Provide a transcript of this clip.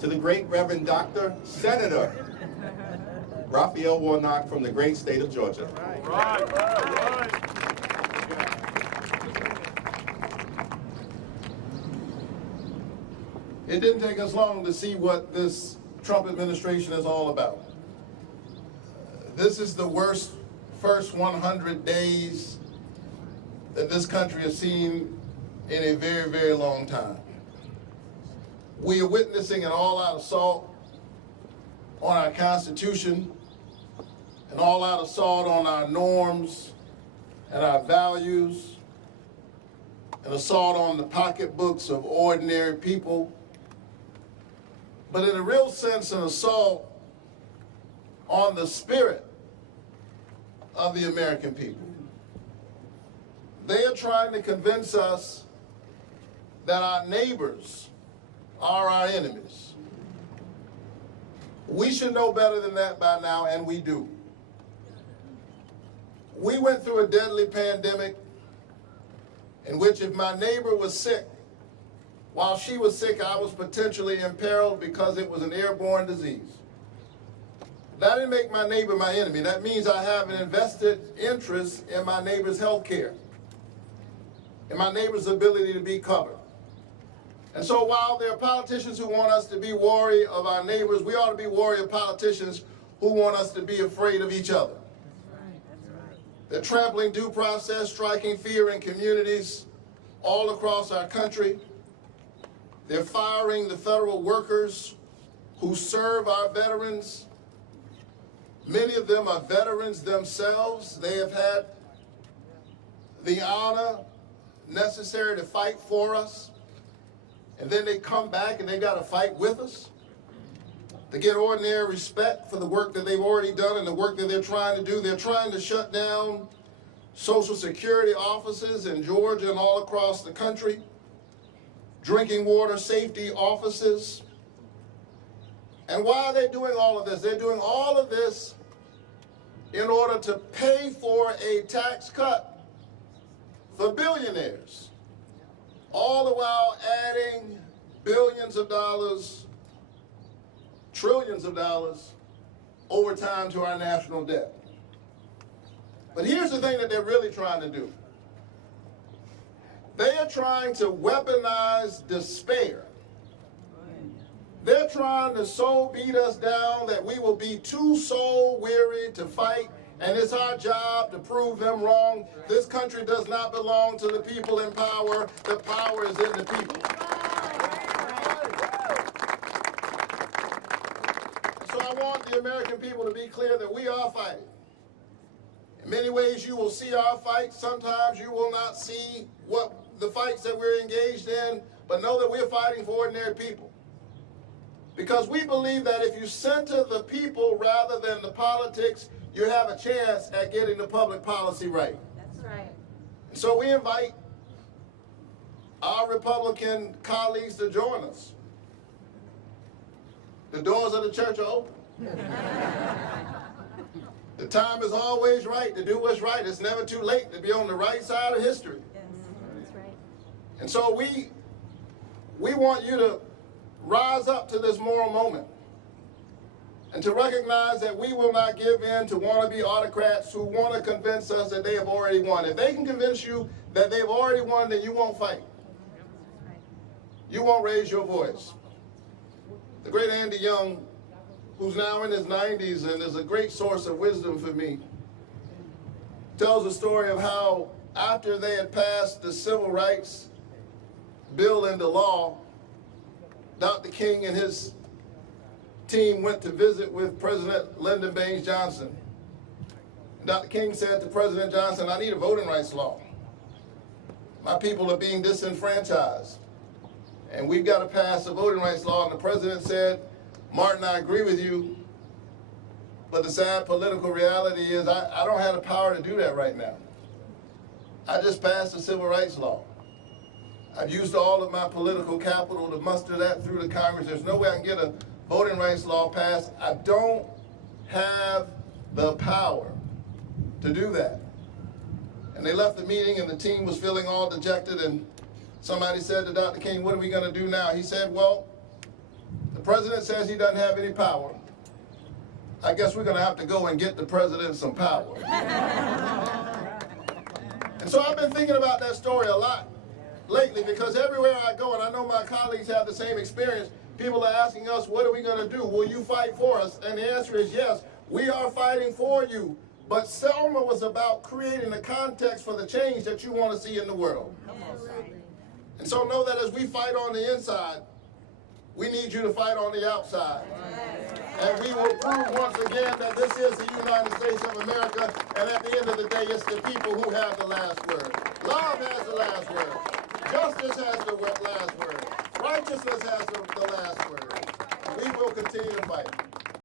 to the great Reverend Dr. Senator Raphael Warnock from the great state of Georgia. Right. It didn't take us long to see what this Trump administration is all about. This is the worst first 100 days that this country has seen in a very, very long time. We are witnessing an all-out assault on our Constitution, an all-out assault on our norms and our values, an assault on the pocketbooks of ordinary people, but in a real sense, an assault on the spirit of the American people. They are trying to convince us that our neighbors are our enemies. We should know better than that by now, and we do. We went through a deadly pandemic in which if my neighbor was sick, while she was sick, I was potentially imperiled because it was an airborne disease. That didn't make my neighbor my enemy. That means I have an invested interest in my neighbor's health care, in my neighbor's ability to be covered. And so while there are politicians who want us to be wary of our neighbors, we ought to be wary of politicians who want us to be afraid of each other. They're trampling due process, striking fear in communities all across our country. They're firing the federal workers who serve our veterans. Many of them are veterans themselves. They have had the honor necessary to fight for us. And then they come back and they got to fight with us to get ordinary respect for the work that they've already done and the work that they're trying to do. They're trying to shut down Social Security offices in Georgia and all across the country, drinking water safety offices. And why are they doing all of this? They're doing all of this in order to pay for a tax cut for billionaires, all the while adding billions of dollars, trillions of dollars over time to our national debt. But here's the thing that they're really trying to do. They are trying to weaponize despair. They're trying to so beat us down that we will be too soul weary to fight, and it's our job to prove them wrong. This country does not belong to the people in power. The power is in the people. So I want the American people to be clear that we are fighting. In many ways you will see our fights. Sometimes you will not see what the fights that we're engaged in, but know that we're fighting for ordinary people. Because we believe that if you center the people rather than the politics, you have a chance at getting the public policy right. That's right. And so we invite our Republican colleagues to join us. The doors of the church are open. The time is always right to do what's right. It's never too late to be on the right side of history. Yes, that's right. And so we want you to rise up to this moral moment and to recognize that we will not give in to wannabe autocrats who want to convince us that they have already won. If they can convince you that they've already won, then you won't fight. You won't raise your voice. The great Andy Young, who's now in his 90s and is a great source of wisdom for me, tells a story of how after they had passed the civil rights bill into law, Dr. King and his team went to visit with President Lyndon Baines Johnson. Dr. King said to President Johnson, I need a voting rights law. My people are being disenfranchised, and we've got to pass a voting rights law. And the president said, Martin, I agree with you, but the sad political reality is I don't have the power to do that right now. I just passed a civil rights law. I've used all of my political capital to muster that through the Congress. There's no way I can get a voting rights law passed. I don't have the power to do that. And they left the meeting and the team was feeling all dejected, and somebody said to Dr. King, what are we going to do now? He said, well, the president says he doesn't have any power. I guess we're going to have to go and get the president some power. And so I've been thinking about that story a lot lately, because everywhere I go, and I know my colleagues have the same experience, people are asking us, what are we going to do? Will you fight for us? And the answer is yes, we are fighting for you. But Selma was about creating the context for the change that you want to see in the world. And so know that as we fight on the inside, we need you to fight on the outside. And we will prove once again that this is the United States of America, and at the end of the day, it's the people who have the last word. Love has the last word. Justice has the last word. Righteousness has the last word. We will continue to fight.